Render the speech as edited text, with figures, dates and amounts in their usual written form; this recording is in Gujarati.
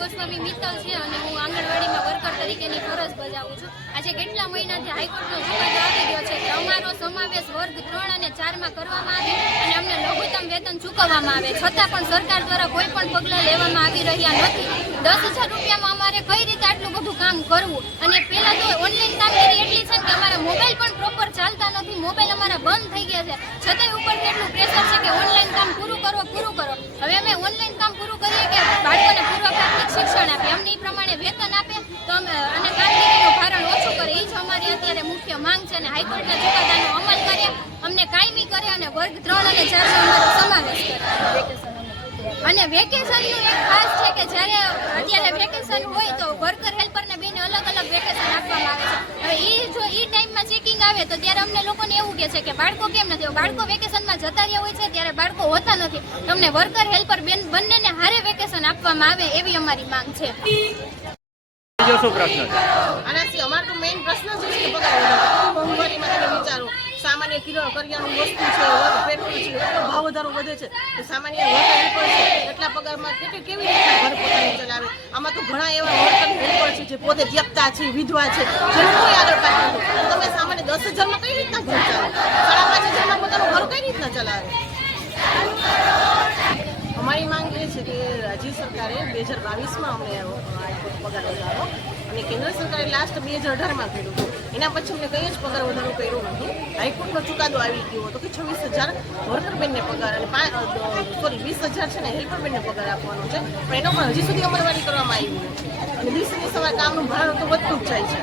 ગોસ્વામી મિત્તલ છે અને હું આંગણવાડીમાં વર્કર તરીકેની ફરજ બજાવું છું. આજે કેટલા મહિનાથી હાઈકોર્ટનો ચુકાદો આવી ગયો છે કે અમારો સમાવેશ વર્ગ 3 અને 4 માં કરવામાં આવે અને અમને લઘુત્તમ વેતન ચૂકવવામાં આવે, છતાં પણ સરકાર દ્વારા કોઈ પણ પગલાં લેવામાં આવી રહ્યા નથી. 10,000 રૂપિયામાં અમારે કઈ રીતે આટલું બધું કામ કરવું? અને પહેલા તો ઓનલાઈન કામગીરી એટલી છે કે અમારા મોબાઈલ પણ પ્રોપર ચાલતા નથી, મોબાઈલ અમારા બંધ થઈ ગયા છે, છતાંય ઉપરથી એટલું પ્રેશર છે કે ઓનલાઈન કામ પૂરું કરો. હવે અમે ઓનલાઈન કામ પૂરું કરીએ કે બાળકોને પૂર્વ પ્રાથમિક શિક્ષણ આપે, અમને એ પ્રમાણે વેતન આપે તો અમે અને કામગીરીનું ભારણ ઓછું કરે, એ જ અમારી અત્યારે મુખ્ય માંગ છે. અને હાઈકોર્ટના ચુકાદાનો અમલ કરે, અમને કાયમી કરે અને વર્ગ 3 અને 4 માં અમારો સમાવેશ કરે. અને વેકેશનનું એક ખાસ છે કે જ્યારે અત્યારે વેકેશન હોય તો વર્કર હેલ્પરને બેને અલગ અલગ વેકેશન આપવામાં આવે છે. હવે જો એ ટાઈમમાં ચેકિંગ આવે તો ત્યારે અમને લોકોને એવું કહે છે કે બાળકો કેમ નથી, બાળકો વેકેશનમાં જતા રહ્યા હોય છે ત્યારે બાળકો હોતા નથી. તમને વર્કર હેલ્પર બંનેને હારે વેકેશન આપવામાં આવે એવી અમારી માંગ છે. આનાથી અમારો તો મેઇન પ્રશ્ન છે કે પગાર વધારો. મોંઘવારીમાં તમે વિચારો, સામાન્ય કરિયાણાની વસ્તુ છે, પેટ્રોલ છે, એટલો ભાવ વધારો વધે છે તો સામાન્ય વર્કર હેલ્પર છે એટલા પગારમાં કેવી રીતે ઘર પોતાનું ચલાવે? આમાં તો ઘણા એવા વર્કર હેલ્પર છે જે પોતે ત્યક્તા છે, વિધવા છે, જેનું કોઈ આગળ પાછળ નથી. તમે સામાન્ય 10,000માં કઈ રીતના ઘર ચાલે? 5,500માં પોતાનું ઘર કઈ રીતના ચલાવે? અમારી માંગ એ છે કે રાજ્ય સરકારે 2022માં અમને પગાર વધારો અને કેન્દ્ર સરકારે લાસ્ટ 2018માં કર્યું હતું. એના પછી અમને કંઈ જ પગાર વધારો કર્યો નથી. હાઈકોર્ટનો ચુકાદો આવી ગયો હતો કે 26,000 વર્કર બેનને પગાર અને 20,000 છે ને હેલ્પર બેનને પગાર આપવાનો છે, પણ એનો પણ હજી સુધી અમલવારી કરવામાં આવી નથી. અને દિવસે દિવસે કામનું ભારણ તો વધતું જ જાય છે.